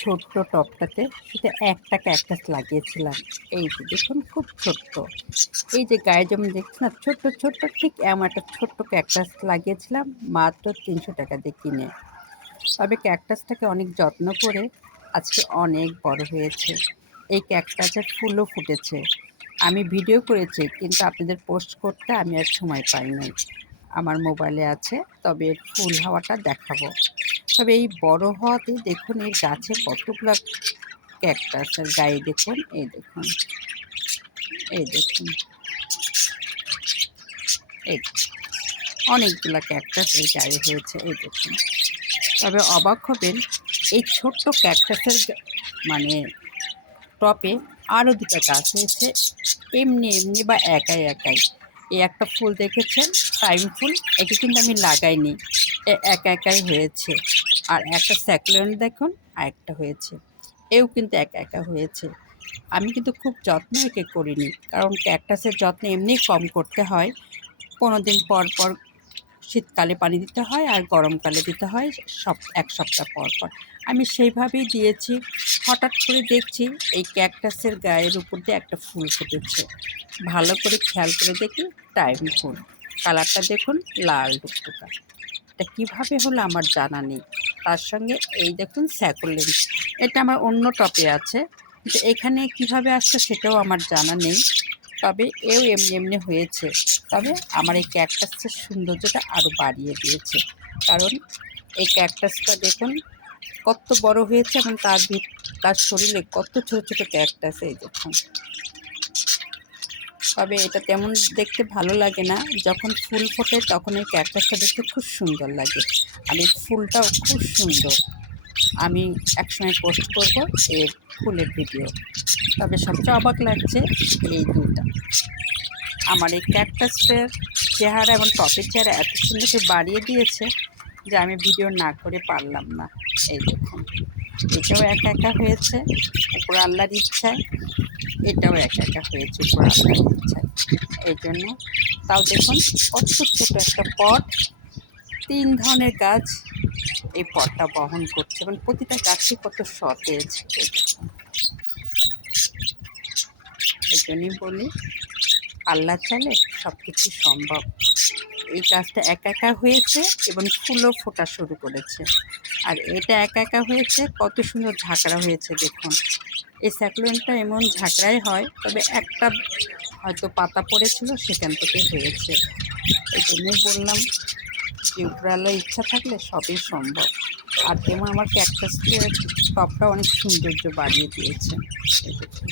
ছোট্ট টবটাতে শুধু একটা ক্যাকটাস লাগিয়েছিলাম। এই যে দেখুন খুব ছোট্ট। এই যে গায়ে যেমন দেখছেন না ছোট্ট, ছোট্ট ঠিক এমন একটা ছোট্ট ক্যাকটাস লাগিয়েছিলাম মাত্র ৳৩০০ দিয়ে কিনে। তবে ক্যাকটাসটাকে অনেক যত্ন করে আজকে অনেক বড় হয়েছে। এই ক্যাকটাসের ফুলও ফুটেছে। আমি ভিডিও করেছি কিন্তু আপনাদের পোস্ট করতে আমি আর সময় পাই নাই। আমার মোবাইলে আছে, তবে এর ফুল হওয়াটা দেখাবো। তবে এই বড় হওয়াতে দেখুন এর গাছে কতগুলা ক্যাকটাসের গায়ে দেখুন, এই দেখুন, এই দেখুন, এই অনেকগুলা ক্যাকটাস এর গায়ে হয়েছে, এই দেখুন। তবে অবাক হবেন এই ছোট্ট ক্যাকটাসের মানে টবে আরও ২ টা গাছ হয়েছে এমনি, এমনি বা একাই, একাই। এই একটা ফুল দেখেছেন টাইম ফুল, একে কিন্তু আমি লাগাইনি। একা, একাই হয়েছে। আর একটা স্যাকুলেন্ট দেখুন আরেকটা হয়েছে। এও কিন্তু একা, একা হয়েছে। আমি কিন্তু খুব যত্ন একে করিনি। কারণ ক্যাকটাসের যত্ন এমনিই কম করতে হয়। ১৫ দিন পর, পর শীতকালে পানি দিতে হয় আর গরমকালে দিতে হয় ১ সপ্তাহ পর, পর। আমি সেইভাবেই দিয়েছি। হঠাৎ করে দেখছি এই ক্যাকটাসের গায়ের উপর দিয়ে একটা ফুল ফুটেছে। ভালো করে খেয়াল করে দেখি টাইম ফুল। কালারটা দেখুন লাল টুকটুকা। এটা কীভাবে হলো আমার জানা নেই। তার সঙ্গে এই দেখুন স্যাকুলেন্ট। এটা আমার অন্য টবে আছে। কিন্তু এখানে কীভাবে আসছে সেটাও আমার জানা নেই। তবে এও এমনি, এমনি হয়েছে। তবে আমার এই ক্যাকটাসের সৌন্দর্যটা আরও বাড়িয়ে দিয়েছে। কারণ এই ক্যাকটাসটা দেখুন কত বড় হয়েছে এবং তার শরীরে কত ছোট, ছোট ক্যাকটাস এই দেখুন। তবে এটা তেমন দেখতে ভালো লাগে না। যখন ফুল ফোটে তখন এই ক্যাকটাসটা দেখতে খুব সুন্দর লাগে। আর এর ফুলটাও খুব সুন্দর। আমি একসময় পোস্ট করব এর ফুলের ভিডিও। তবে সবচেয়ে অবাক লাগছে এই ২ টা। আমার এই ক্যাকটাসটার চেহারা এবং টবের চেহারা এত সুন্দর করে বাড়িয়ে দিয়েছে যে আমি ভিডিও না করে পারলাম না। এই দেখুন, এটাও একা, একা হয়েছে উপর আল্লাহর ইচ্ছায়। এটাও একা, একা হয়েছে উপর আল্লাহর ইচ্ছায়। এইজন্য তাও দেখুন কত ছোট একটা পট, ৩ ধরনের গাছ এই পটটা বহন করছে এবং প্রতিটা গাছই কত সতেজ। এই দেখুন, এইজন্যই বলি আল্লাহ চাইলে সব কিছুই সম্ভব। এই গাছটা একা, একা হয়েছে এবং ফুলও ফোটা শুরু করেছে। আর এটা একা, একা হয়েছে কত সুন্দর ঝাঁকড়া হয়েছে দেখুন। এই স্যাকুলেন্টটা এমন ঝাঁকড়াই হয়, তবে একটা হয়তো পাতা পড়েছিল সেখান থেকে হয়েছে। এই জন্যই বললাম যে উপরওয়ালার ইচ্ছা থাকলে সবই সম্ভব। আর তেমন আমার ক্যাকটাসের টবটা অনেক সৌন্দর্য বাড়িয়ে দিয়েছে। এই দেখুন।